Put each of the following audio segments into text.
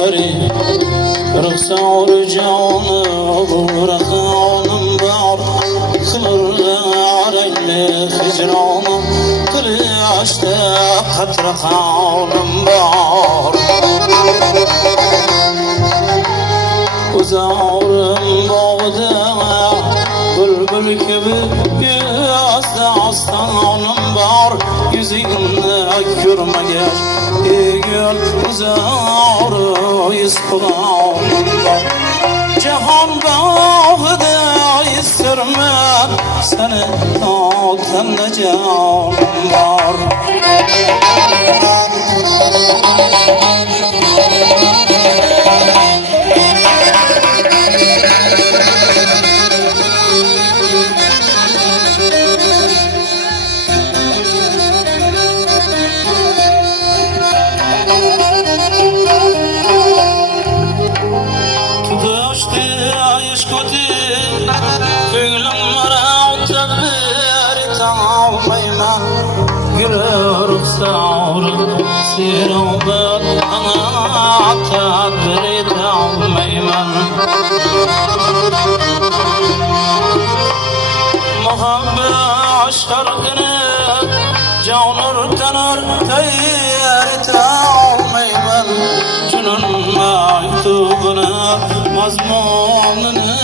قريب رخصة رجعنا ورخانم بار خلر عرين خجرانا كل عشتاق رخانم بار وزارم بعدا بلبل gibi yazda aslanım var yüzünde görmeger gül uzarı iskulağım var Cihan bağıda istermem seni noktamda canım var سيروبك أنا تعبرت عميما محبة عشقنا جونر تنر تيرت عميما جنون مكتوبنا مضموننا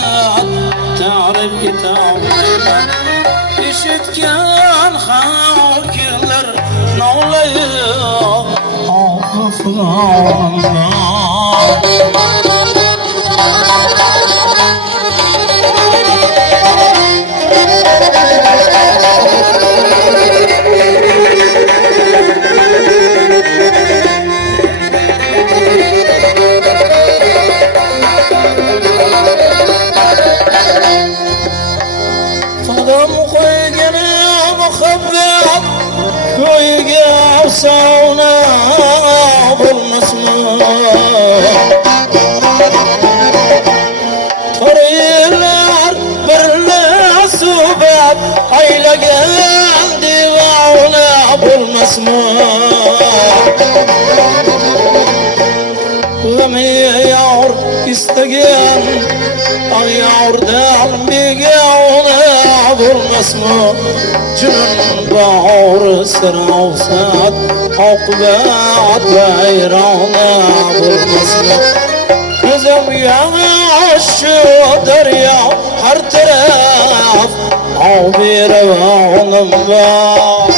تعرف كتابنا işitken hakirler nağlayıp hafızlarında Savna bulmasma Tarihler birle subab aylagan divana bulmasma Gami yar istagan ayardan begona bulmasma Cünün bağır sıravsat Akbat bayrağına vurmasın Gözüm yağışı derya her taraf Abi revanım var